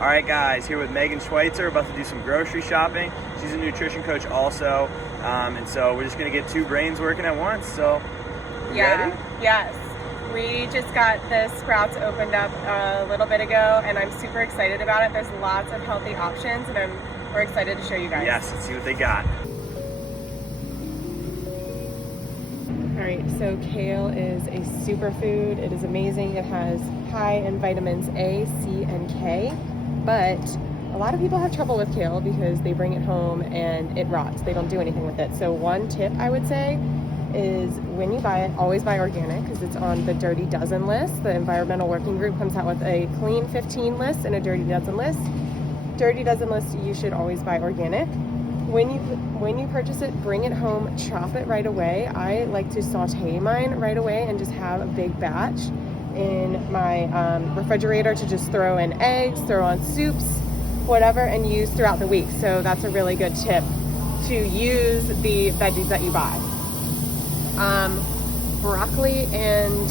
All right, guys, here with Megan Schweitzer, about to do some grocery shopping. She's a nutrition coach also, and so we're just gonna get two brains working at once. So, you ready? Yes. We just got the Sprouts opened up a little bit ago, and I'm super excited about it. There's lots of healthy options, and we're excited to show you guys. Yes, let's see what they got. All right, so kale is a superfood. It is amazing. It has high in vitamins A, C, and K. But a lot of people have trouble with kale because they bring it home and it rots. They don't do anything with it. So one tip I would say is when you buy it, always buy organic because it's on the Dirty Dozen list. The Environmental Working Group comes out with a Clean 15 list and a Dirty Dozen list. Dirty Dozen list, you should always buy organic. When you purchase it, bring it home, chop it right away. I like to saute mine right away and just have a big batch in my refrigerator to just throw in eggs, throw on soups, whatever, and use throughout the week. So that's a really good tip to use the veggies that you buy. Broccoli and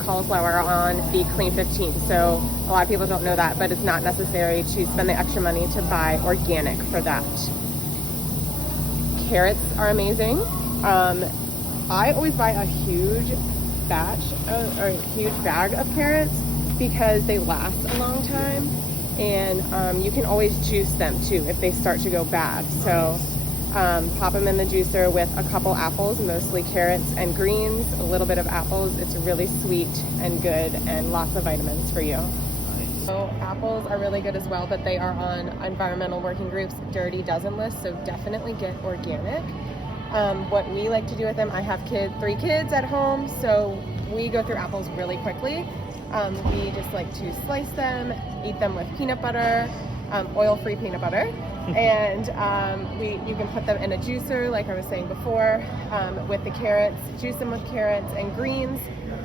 cauliflower are on the Clean 15. So a lot of people don't know that, but it's not necessary to spend the extra money to buy organic for that. Carrots are amazing. I always buy a huge batch or a huge bag of carrots because they last a long time, and you can always juice them too if they start to go bad. So pop them in the juicer with a couple apples, mostly carrots and greens, a little bit of apples. It's really sweet and good and lots of vitamins for you. So apples are really good as well, but they are on Environmental Working Group's Dirty Dozen list, so definitely get organic. What we like to do with them, I have 3 kids at home, so we go through apples really quickly. We just like to slice them, eat them with peanut butter, oil-free peanut butter, and you can put them in a juicer, like I was saying before, with the carrots, juice them with carrots and greens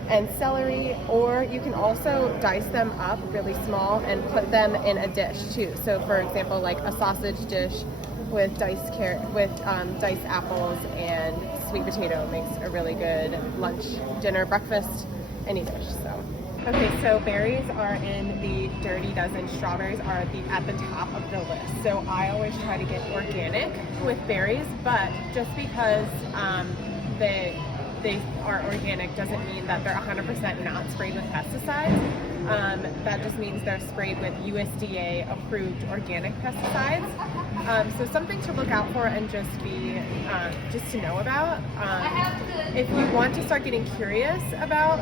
and celery, or you can also dice them up really small and put them in a dish too. So for example, like a sausage dish with diced apples and sweet potato makes a really good lunch, dinner, breakfast, any dish. So okay, so berries are in the Dirty Dozen. Strawberries are at the top of the list. So I always try to get organic with berries, but just because they are organic doesn't mean that they're 100% not sprayed with pesticides. That just means they're sprayed with USDA approved organic pesticides. So something to look out for and just to know about. If you want to start getting curious about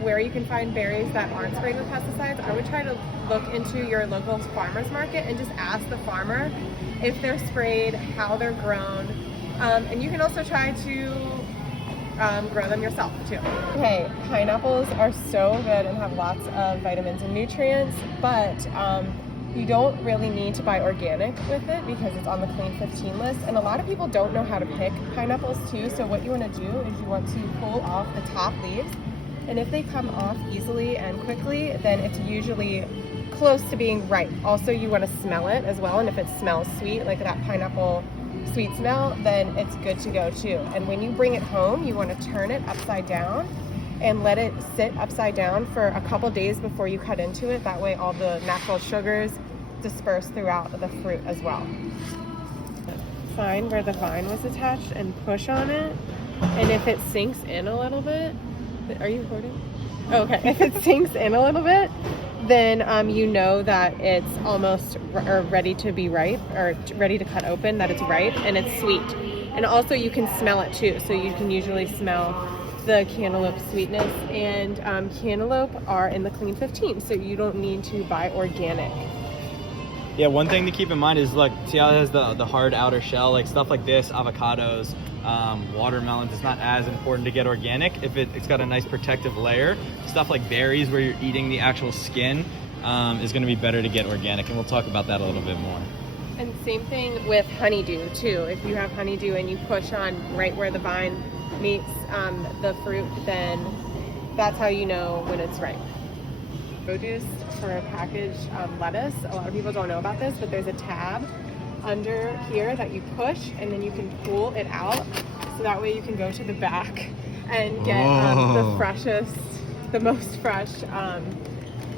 where you can find berries that aren't sprayed with pesticides, I would try to look into your local farmer's market and just ask the farmer if they're sprayed, how they're grown, and you can also try to grow them yourself too. Okay, pineapples are so good and have lots of vitamins and nutrients, but you don't really need to buy organic with it because it's on the Clean 15 list, and a lot of people don't know how to pick pineapples too. So what you want to do is you want to pull off the top leaves, and if they come off easily and quickly, then it's usually close to being ripe. Also, you want to smell it as well, and if it smells sweet, like that pineapple sweet smell, then it's good to go too. And when you bring it home, you want to turn it upside down and let it sit upside down for a couple days before you cut into it. That way all the natural sugars disperse throughout the fruit as well. Find where the vine was attached and push on it, and if it sinks in a little bit, are you recording? Okay, if it sinks in a little bit, then you know that it's almost ready to be ripe, or ready to cut open, that it's ripe and it's sweet. And also you can smell it too, so you can usually smell the cantaloupe sweetness, and cantaloupe are in the Clean 15, so you don't need to buy organic. Yeah, one thing to keep in mind is, like, see how it has the hard outer shell, like stuff like this, avocados, watermelons. It's not as important to get organic if it's got a nice protective layer. Stuff like berries, where you're eating the actual skin, is going to be better to get organic, and we'll talk about that a little bit more. And same thing with honeydew too. If you have honeydew and you push on right where the vine meets the fruit, then that's how you know when it's ripe. Produce for a packaged lettuce. A lot of people don't know about this, but there's a tab under here that you push, and then you can pull it out, so that way you can go to the back and get the freshest, the most fresh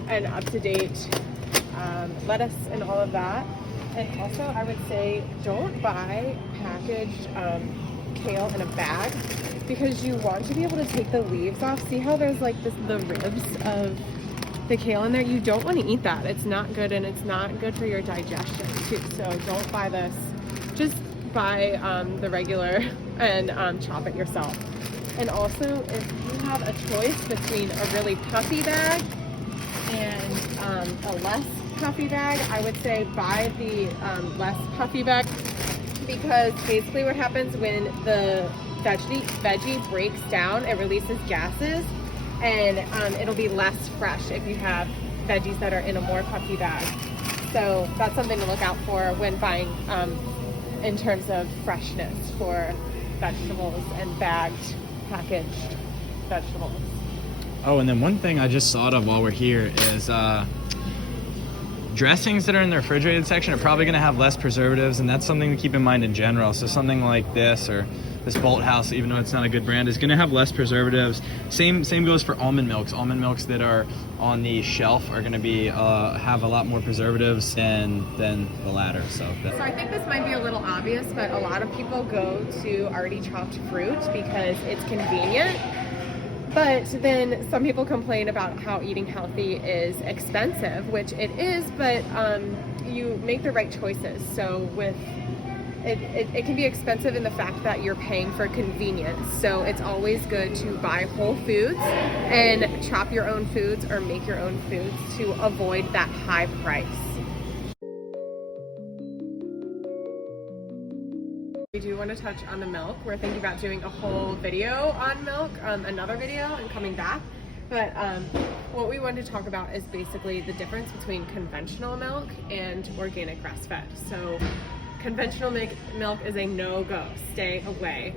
and up-to-date lettuce and all of that. And also I would say don't buy packaged kale in a bag, because you want to be able to take the leaves off. See how there's like the ribs of the kale in there? You don't want to eat that. It's not good, and it's not good for your digestion too. So don't buy this. Just buy the regular and chop it yourself. And also, if you have a choice between a really puffy bag and a less puffy bag, I would say buy the less puffy bag, because basically what happens when the veggie breaks down, it releases gases, and it'll be less fresh if you have veggies that are in a more puffy bag. So that's something to look out for when buying in terms of freshness for vegetables and bagged, packaged vegetables. Oh, and then one thing I just thought of while we're here is dressings that are in the refrigerated section are probably going to have less preservatives, and that's something to keep in mind in general. So something like this, or this Bolt House, even though it's not a good brand, is going to have less preservatives. Same goes for almond milks. Almond milks that are on the shelf are going to be have a lot more preservatives than the latter. So I think this might be a little obvious, but a lot of people go to already chopped fruit because it's convenient. But then some people complain about how eating healthy is expensive, which it is, but you make the right choices. So with it can be expensive in the fact that you're paying for convenience. So it's always good to buy whole foods and chop your own foods or make your own foods to avoid that high price. We do want to touch on the milk. We're thinking about doing a whole video on milk, another video, and coming back. But what we wanted to talk about is basically the difference between conventional milk and organic grass-fed. So conventional milk is a no-go, stay away.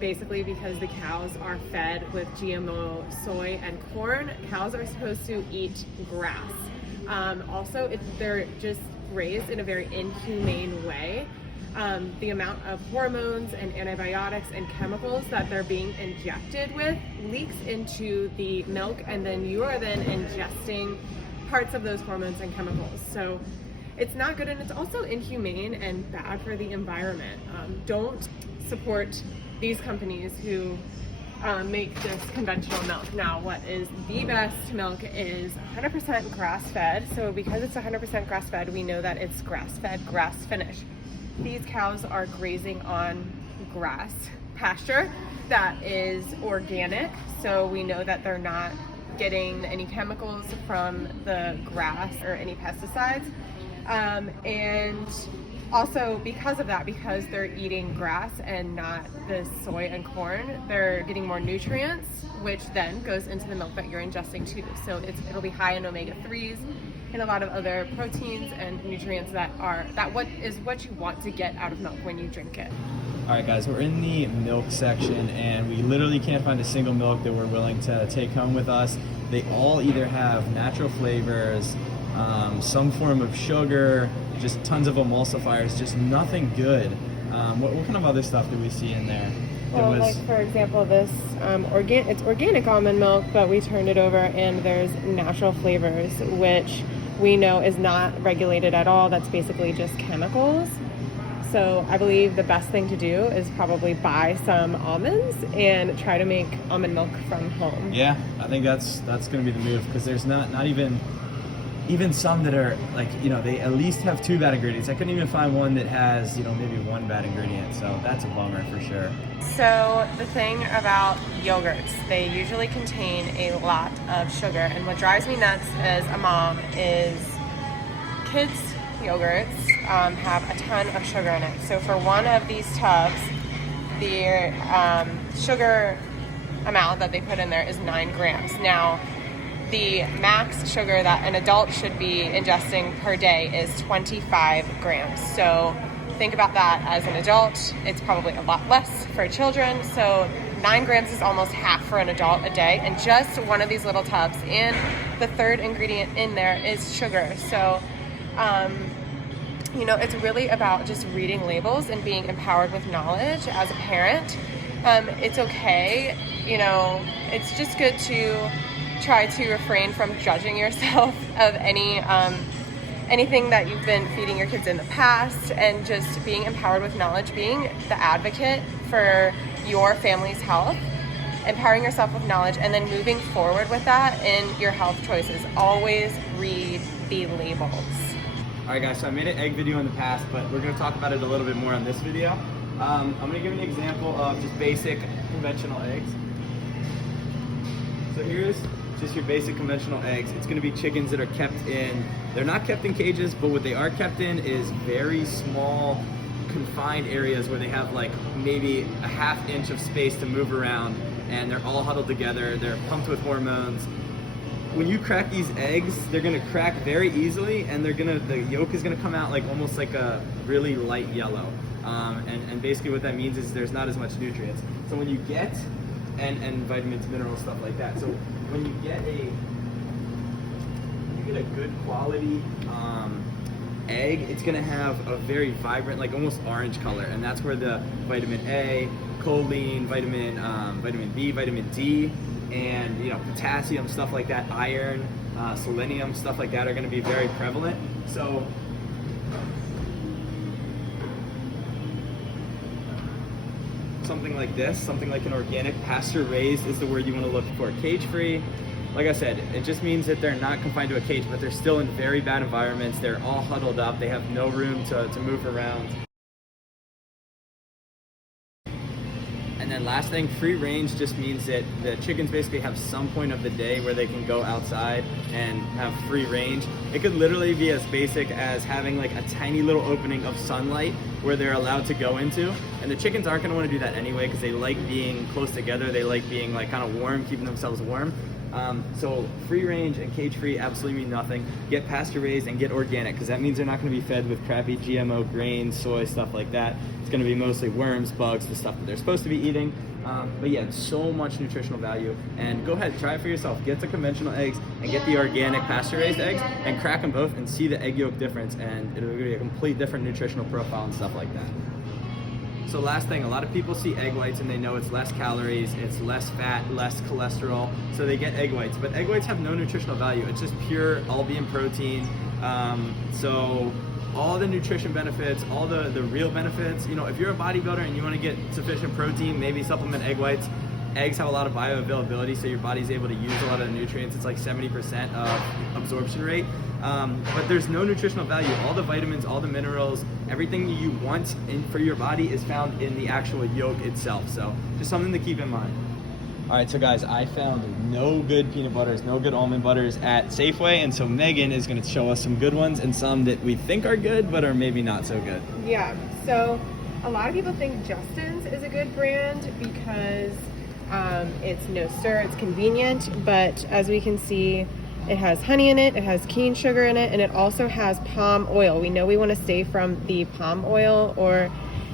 Basically because the cows are fed with GMO soy and corn. Cows are supposed to eat grass. Also, they're just raised in a very inhumane way. The amount of hormones and antibiotics and chemicals that they're being injected with leaks into the milk, and then you are then ingesting parts of those hormones and chemicals. So it's not good, and it's also inhumane and bad for the environment. Don't support these companies who make this conventional milk. Now, what is the best milk is 100% grass-fed. So because it's 100% grass-fed, we know that it's grass-fed, grass-finished. These cows are grazing on grass pasture that is organic, so we know that they're not getting any chemicals from the grass or any pesticides. And also because of that, because they're eating grass and not the soy and corn, they're getting more nutrients, which then goes into the milk that you're ingesting too. So it'll be high in omega-3s and a lot of other proteins and nutrients that what you want to get out of milk when you drink it. All right, guys, we're in the milk section, and we literally can't find a single milk that we're willing to take home with us. They all either have natural flavors, some form of sugar, just tons of emulsifiers, just nothing good. What kind of other stuff do we see in there? Well, like for example, this it's organic almond milk, but we turned it over and there's natural flavors, which we know is not regulated at all. That's basically just chemicals. So I believe the best thing to do is probably buy some almonds and try to make almond milk from home. Yeah, I think that's going to be the move, because there's not even some that are like, they at least have 2 bad ingredients. I couldn't even find one that has, maybe 1 bad ingredient. So that's a bummer for sure. So the thing about yogurts, they usually contain a lot of sugar. And what drives me nuts as a mom is kids' yogurts have a ton of sugar in it. So for one of these tubs, the sugar amount that they put in there is 9 grams. Now, the max sugar that an adult should be ingesting per day is 25 grams. So think about that as an adult. It's probably a lot less for children. So 9 grams is almost half for an adult a day, and just one of these little tubs. And the third ingredient in there is sugar. So You know, it's really about just reading labels and being empowered with knowledge as a parent. It's okay, you know, it's just good to try to refrain from judging yourself of anything that you've been feeding your kids in the past, and just being empowered with knowledge, being the advocate for your family's health, empowering yourself with knowledge, and then moving forward with that in your health choices. Always read the labels. All right, guys, so I made an egg video in the past, but we're gonna talk about it a little bit more on this video. I'm gonna give an example of just basic conventional eggs. So here's just your basic conventional eggs. It's gonna be chickens that are kept in, they're not kept in cages, but what they are kept in is very small, confined areas where they have like maybe a ½ inch of space to move around, and they're all huddled together, they're pumped with hormones. When you crack these eggs, they're gonna crack very easily, and the yolk is gonna come out like almost like a really light yellow. And basically what that means is there's not as much nutrients. So when you get, and vitamins, minerals, stuff like that. So when you get a good quality egg, it's gonna have a very vibrant, like almost orange color, and that's where the vitamin A, choline, vitamin B, vitamin D, and you know, potassium, stuff like that, iron, selenium, stuff like that are gonna be very prevalent. So something like this, something like an organic, pasture raised is the word you want to look for. Cage free, like I said, it just means that they're not confined to a cage, but they're still in very bad environments. They're all huddled up, they have no room to move around. And then last thing, free range just means that the chickens basically have some point of the day where they can go outside and have free range. It could literally be as basic as having like a tiny little opening of sunlight where they're allowed to go into. And the chickens aren't gonna wanna do that anyway because they like being close together. They like being like kind of warm, keeping themselves warm. So free range and cage free absolutely mean nothing. Get pasture raised and get organic, because that means they're not going to be fed with crappy GMO grains, soy, stuff like that. It's going to be mostly worms, bugs, the stuff that they're supposed to be eating. But yeah, so much nutritional value. And go ahead, try it for yourself. Get the conventional eggs and get the organic pasture raised eggs and crack them both and see the egg yolk difference, and it'll give you a complete different nutritional profile and stuff like that. So last thing, a lot of people see egg whites and they know it's less calories, it's less fat, less cholesterol, so they get egg whites. But egg whites have no nutritional value. It's just pure albumin protein. So all the nutrition benefits, all the real benefits, you know, if you're a bodybuilder and you want to get sufficient protein, maybe supplement egg whites. Eggs have a lot of bioavailability, so your body's able to use a lot of the nutrients. It's like 70% of absorption rate. But there's no nutritional value. All the vitamins, all the minerals, everything you want for your body is found in the actual yolk itself. So just something to keep in mind. All right, so guys, I found no good peanut butters, no good almond butters at Safeway, and so Megan is going to show us some good ones and some that we think are good but are maybe not so good. Yeah, so a lot of people think Justin's is a good brand because it's no stir, it's convenient, but as we can see, it has honey in it, it has cane sugar in it, and it also has palm oil. We know we want to stay from the palm oil or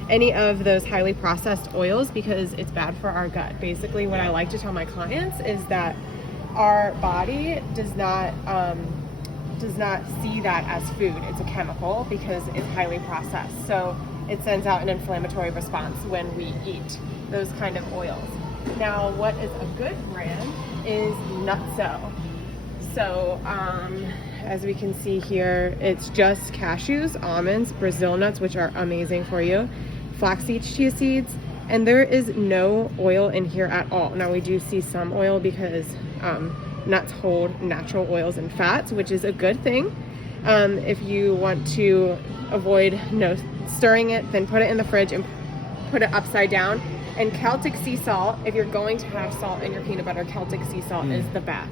any of those highly processed oils because it's bad for our gut. Basically, what I like to tell my clients is that our body does not see that as food. It's a chemical because it's highly processed. So it sends out an inflammatory response when we eat those kind of oils. Now, what is a good brand is Nutso. So, as we can see here, it's just cashews, almonds, Brazil nuts, which are amazing for you, flaxseed, chia seeds, and there is no oil in here at all. Now, we do see some oil because nuts hold natural oils and fats, which is a good thing. If you want to avoid stirring it, then put it in the fridge and put it upside down. And Celtic sea salt, if you're going to have salt in your peanut butter, Celtic sea salt is the best.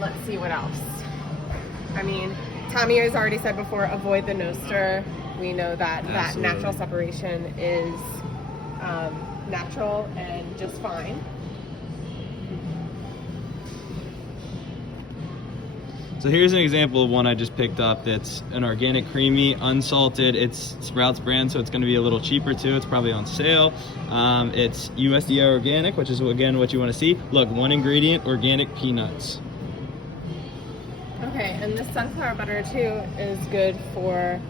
Let's see what else. I mean, Tommy has already said before, avoid the no stir. We know that that natural separation is natural and just fine. So here's an example of one I just picked up that's an organic creamy, unsalted. It's Sprouts brand, so it's going to be a little cheaper too. It's probably on sale. It's USDA organic, which is again what you want to see. Look, one ingredient, organic peanuts. Okay. Okay, and this sunflower butter too is good for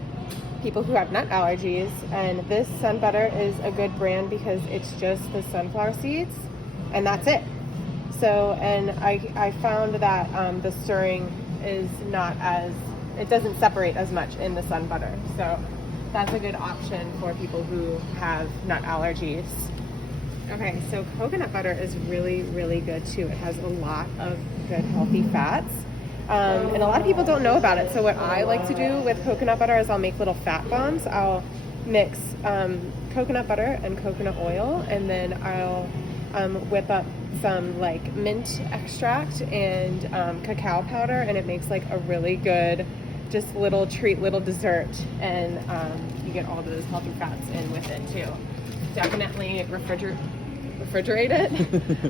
people who have nut allergies. And this sun butter is a good brand because it's just the sunflower seeds and that's it. So, and I found that the stirring is not as, it doesn't separate as much in the sun butter. So that's a good option for people who have nut allergies. Okay, so coconut butter is really, really good too. It has a lot of good healthy fats. And a lot of people don't know about it. So what I like to do with coconut butter is I'll make little fat bombs. I'll mix coconut butter and coconut oil, and then I'll whip up some like mint extract and cacao powder, and it makes like a really good just little treat, little dessert, and you get all those healthy fats in with it too. Definitely refrigerate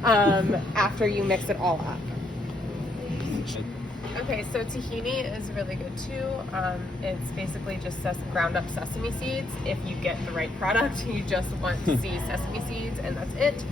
it after you mix it all up. Okay, so tahini is really good too. It's basically just ground up sesame seeds. If you get the right product, you just want to see sesame seeds and that's it.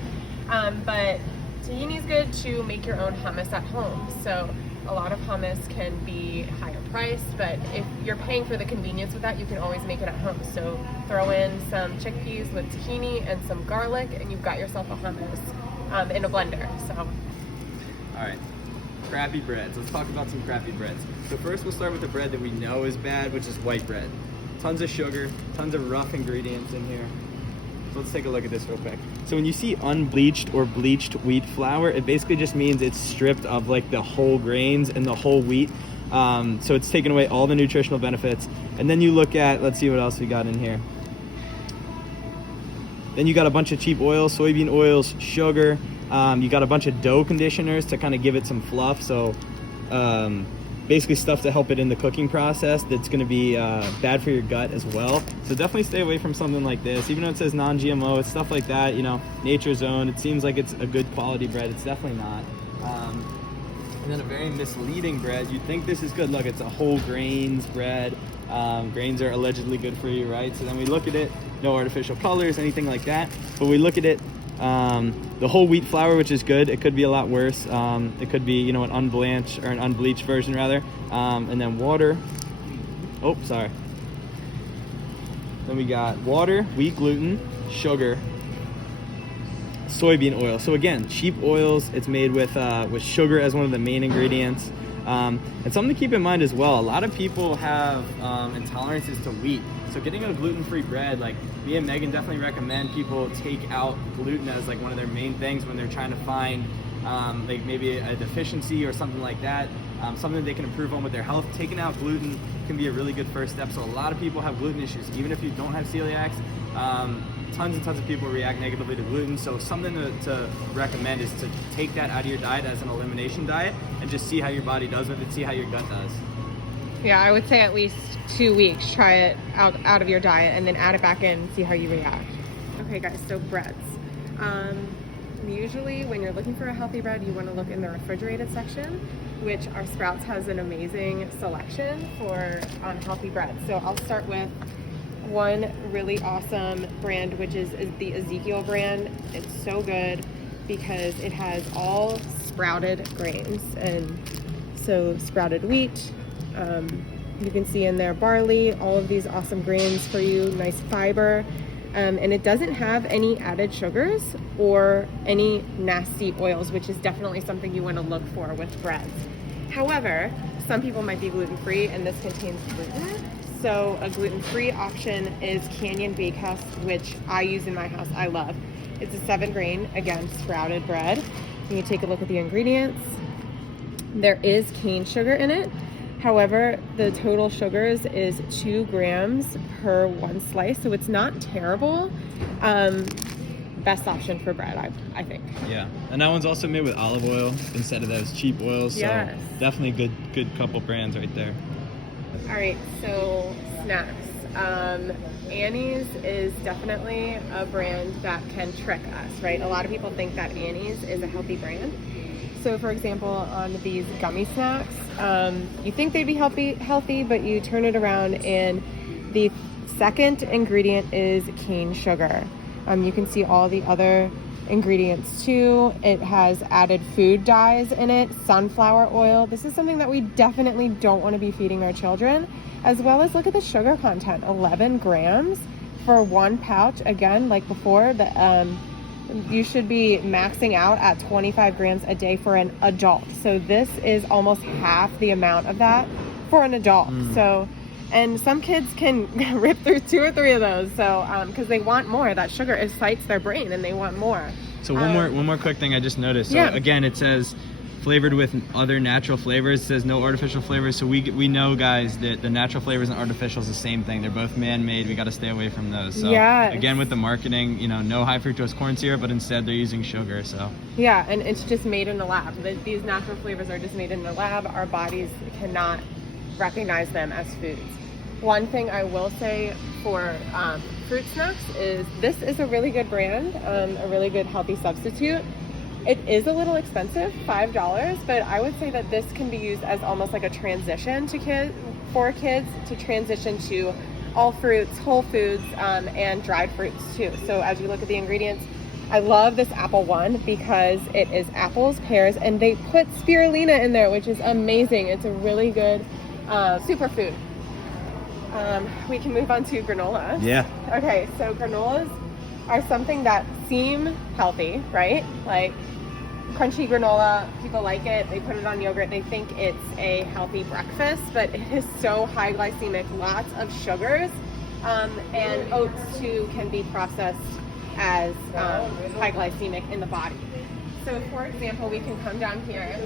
But tahini is good to make your own hummus at home. So a lot of hummus can be higher priced, but if you're paying for the convenience with that, you can always make it at home. So throw in some chickpeas with tahini and some garlic, and you've got yourself a hummus in a blender. So, all right. Crappy breads. Let's talk about some crappy breads. So first we'll start with the bread that we know is bad, which is white bread. Tons of sugar, tons of rough ingredients in here. So let's take a look at this real quick. So when you see unbleached or bleached wheat flour, it basically just means it's stripped of like the whole grains and the whole wheat. So it's taken away all the nutritional benefits. And then you look at, let's see what else we got in here. Then you got a bunch of cheap oils, soybean oils, sugar. You got a bunch of dough conditioners to kind of give it some fluff. So basically stuff to help it in the cooking process that's going to be bad for your gut as well. So definitely stay away from something like this. Even though it says non-GMO, it's stuff like that, you know, Nature's Own. It seems like it's a good quality bread. It's definitely not. And then a very misleading bread. You'd think this is good. Look, it's a whole grains bread. Grains are allegedly good for you, right? So then we look at it, no artificial colors, anything like that. But we look at it, the whole wheat flour, which is good. It could be a lot worse. It could be, you know, an unbleached or an unbleached version rather. And then water. Oh, sorry. Then we got water, wheat gluten, sugar, soybean oil. So again, cheap oils. It's made with sugar as one of the main ingredients. And something to keep in mind as well, a lot of people have intolerances to wheat. So getting a gluten-free bread, like me and Megan definitely recommend people take out gluten as like one of their main things when they're trying to find like maybe a deficiency or something like that, something they can improve on with their health. Taking out gluten can be a really good first step. So a lot of people have gluten issues, even if you don't have celiacs. Tons and tons of people react negatively to gluten. So something to recommend is to take that out of your diet as an elimination diet and just see how your body does with it, see how your gut does. Yeah, I would say at least 2 weeks, try it out of your diet and then add it back in and see how you react. Okay guys, so breads. Usually when you're looking for a healthy bread, you want to look in the refrigerated section, which our Sprouts has an amazing selection for healthy bread. So I'll start with one really awesome brand, which is the Ezekiel brand. It's so good because it has all sprouted grains, and so sprouted wheat, you can see in there barley, all of these awesome grains for you, nice fiber, and it doesn't have any added sugars or any nasty oils, which is definitely something you want to look for with breads. However, some people might be gluten-free, and this contains gluten. So a gluten-free option is Canyon Bakehouse, which I use in my house. I love. It's a 7-grain, again, sprouted bread. And you take a look at the ingredients. There is cane sugar in it. However, the total sugars is 2 grams per 1 slice, so it's not terrible. Best option for bread, I think. Yeah, and that one's also made with olive oil instead of those cheap oils. So yes, definitely good couple brands right there. All right, so snacks. Annie's is definitely a brand that can trick us, right? A lot of people think that Annie's is a healthy brand. So for example, on these gummy snacks, you think they'd be healthy, but you turn it around and the second ingredient is cane sugar. You can see all the other ingredients too. It has added food dyes in it, sunflower oil. This is something that we definitely don't want to be feeding our children. As well as look at the sugar content, 11 grams for one pouch. Again, like before, you should be maxing out at 25 grams a day for an adult. So this is almost half the amount of that for an adult. So, and some kids can rip through 2 or 3 of those. So, because they want more. That sugar excites their brain and they want more. So one more quick thing I just noticed. So again, it says flavored with other natural flavors. It says no artificial flavors. So we know, guys, that the natural flavors and artificial is the same thing. They're both man-made. We got to stay away from those. So again, with the marketing, you know, no high fructose corn syrup, but instead they're using sugar. So yeah, and it's just made in the lab. These natural flavors are just made in the lab. Our bodies cannot recognize them as foods. One thing I will say for fruit snacks is this is a really good brand, a really good healthy substitute. It is a little expensive, $5, but I would say that this can be used as almost like a transition for kids to transition to all fruits, whole foods, and dried fruits too. So as you look at the ingredients, I love this apple one because it is apples, pears, and they put spirulina in there, which is amazing. It's a really good superfood. We can move on to granola. yeah. Okay, so granolas are something that seem healthy, right? Like crunchy granola, people like it, they put it on yogurt, they think it's a healthy breakfast, but it is so high glycemic, lots of sugars, and oats too can be processed as high glycemic in the body. So for example, we can come down here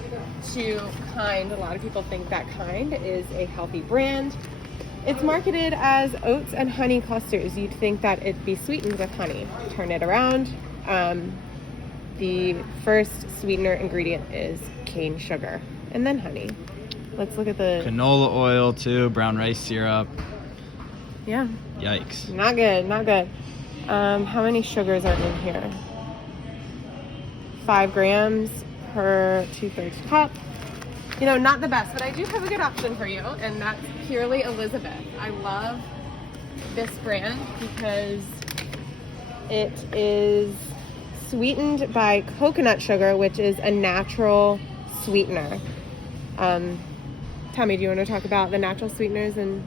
to Kind. A lot of people think that Kind is a healthy brand. It's marketed as oats and honey clusters. You'd think that it'd be sweetened with honey. Turn it around. The first sweetener ingredient is cane sugar and then honey. Let's look at the Canola oil too, brown rice syrup. Yeah. Yikes. Not good, not good. How many sugars are in here? 5 grams per 2/3 cup. You know, not the best, but I do have a good option for you, and that's Purely Elizabeth. I love this brand because it is sweetened by coconut sugar, which is a natural sweetener. Tommy, do you want to talk about the natural sweeteners and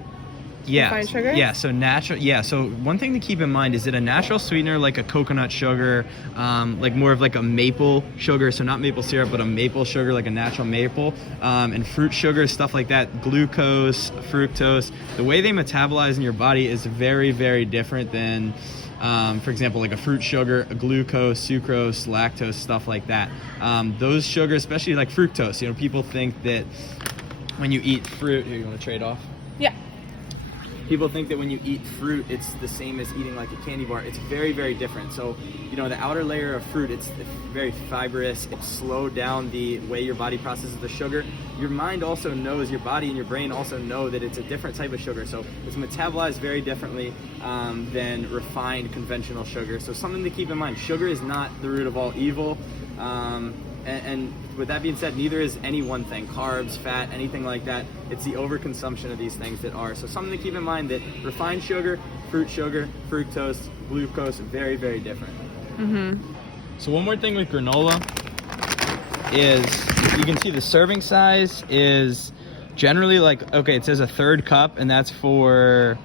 refined sugars? Yeah, so natural. Yeah, so one thing to keep in mind is that a natural sweetener like a coconut sugar, like more of like a maple sugar, so not maple syrup, but a maple sugar, like a natural maple, and fruit sugar, stuff like that, glucose, fructose, the way they metabolize in your body is very, very different than, for example, like a fruit sugar, a glucose, sucrose, lactose, stuff like that. Those sugars, especially like fructose, you know, people think that when you eat fruit, here, you want to trade off? Yeah. People think that when you eat fruit, it's the same as eating like a candy bar. It's very, very different. So, you know, the outer layer of fruit, it's very fibrous. It slowed down the way your body processes the sugar. Your mind also knows, your body and your brain also know that it's a different type of sugar. So it's metabolized very differently than refined conventional sugar. So something to keep in mind, sugar is not the root of all evil. And with that being said, neither is any one thing, carbs, fat, anything like that. It's the overconsumption of these things that are. So something to keep in mind that refined sugar, fructose, glucose, very, very different. Mm-hmm. So one more thing with granola is you can see the serving size is generally like, okay, it says a 1/3 cup, and that's for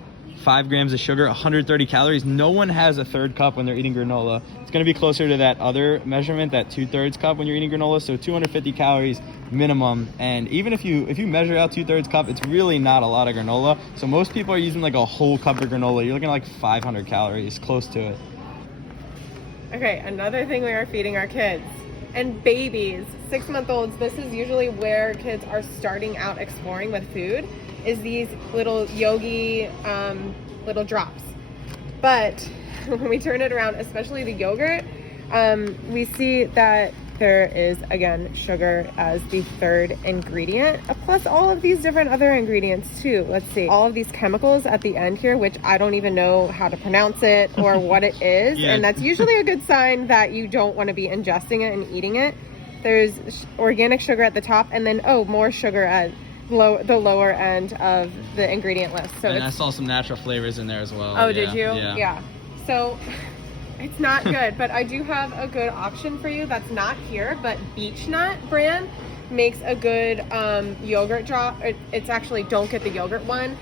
5 grams of sugar, 130 calories. No one has a 1/3 cup when they're eating granola. It's going to be closer to that other measurement, that 2/3 cup when you're eating granola. So 250 calories minimum. And even if you measure out 2/3 cup, it's really not a lot of granola. So most people are using like a whole cup of granola. You're looking at like 500 calories, close to it. Okay, another thing we are feeding our kids and babies, 6-month-olds. This is usually where kids are starting out exploring with food, is these little yogi little drops. But when we turn it around, especially the yogurt, we see that there is, again, sugar as the 3rd ingredient, plus all of these different other ingredients too. Let's see, all of these chemicals at the end here, which I don't even know how to pronounce it or what it is. Yeah. And that's usually a good sign that you don't want to be ingesting it and eating it. There's organic sugar at the top, and then, more sugar at the lower end of the ingredient list. So and I saw some natural flavors in there as well. Oh, did you? Yeah. So It's not good, but I do have a good option for you that's not here, but Beech Nut brand makes a good yogurt drop. It's actually, don't get the yogurt one.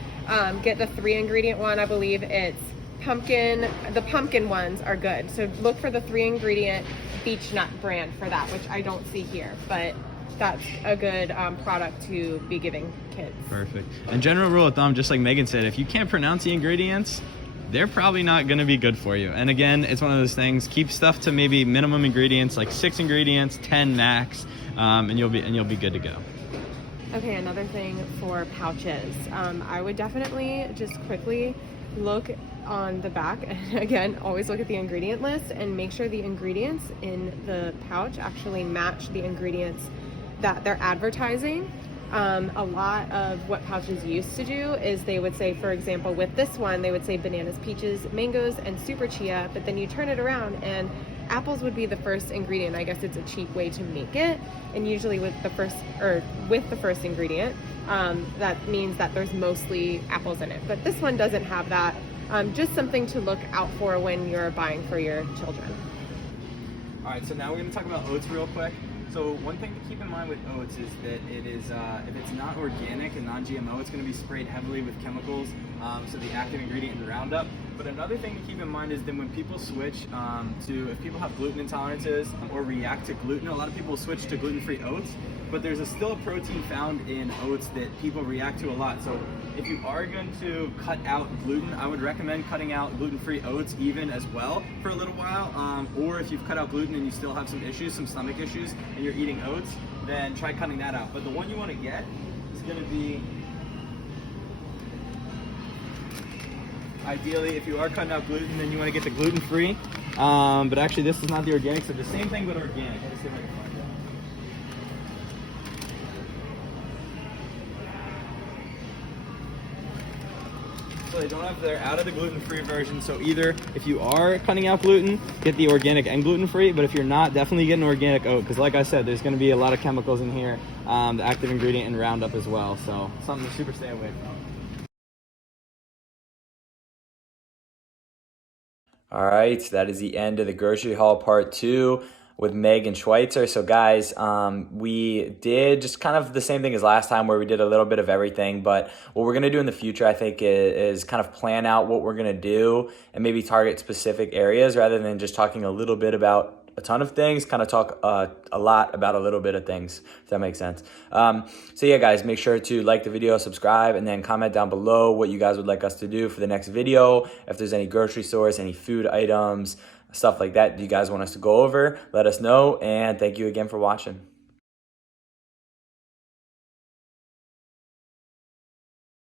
Get the 3-ingredient one. I believe it's pumpkin. The pumpkin ones are good. So look for the 3-ingredient Beech Nut brand for that, which I don't see here, but that's a good product to be giving kids. Perfect. And general rule of thumb, just like Megan said, if you can't pronounce the ingredients, they're probably not going to be good for you. And again, it's one of those things, keep stuff to maybe minimum ingredients, like 6 ingredients, 10 max, and you'll be good to go. Okay, another thing for pouches. I would definitely just quickly look on the back, and again, always look at the ingredient list and make sure the ingredients in the pouch actually match the ingredients that they're advertising. A lot of what pouches used to do is they would say, for example, with this one, they would say bananas, peaches, mangoes, and super chia, but then you turn it around and apples would be the first ingredient. I guess it's a cheap way to make it, and usually with the first ingredient, that means that there's mostly apples in it. But this one doesn't have that. Just something to look out for when you're buying for your children. All right, so now we're going to talk about oats real quick. So one thing to keep in mind with oats is that it is, if it's not organic and non-GMO, it's going to be sprayed heavily with chemicals, so the active ingredient in Roundup. But another thing to keep in mind is that when people switch if people have gluten intolerances or react to gluten, a lot of people switch to gluten-free oats, but there's still a protein found in oats that people react to a lot. So if you are going to cut out gluten, I would recommend cutting out gluten-free oats even as well for a little while. Or if you've cut out gluten and you still have some issues, some stomach issues, and you're eating oats, then try cutting that out. But the one you want to get is going to be, ideally, if you are cutting out gluten, then you want to get the gluten-free. But actually, this is not the organic, so the same thing but organic. Let me see if I can find it. So they don't have, they're out of the gluten-free version. So either if you are cutting out gluten, get the organic and gluten-free. But if you're not, definitely get an organic oat, because like I said, there's going to be a lot of chemicals in here, the active ingredient in Roundup as well. So something to super stay away from. All right, so that is the end of the grocery haul part 2 with Meg and Schweitzer. So guys, we did just kind of the same thing as last time where we did a little bit of everything, but what we're gonna do in the future, I think, is kind of plan out what we're gonna do and maybe target specific areas rather than just talking a little bit about a ton of things, kind of talk a lot about a little bit of things, if that makes sense. So yeah, guys, make sure to like the video, subscribe, and then comment down below what you guys would like us to do for the next video. If there's any grocery stores, any food items, stuff like that you guys want us to go over, let us know, and thank you again for watching.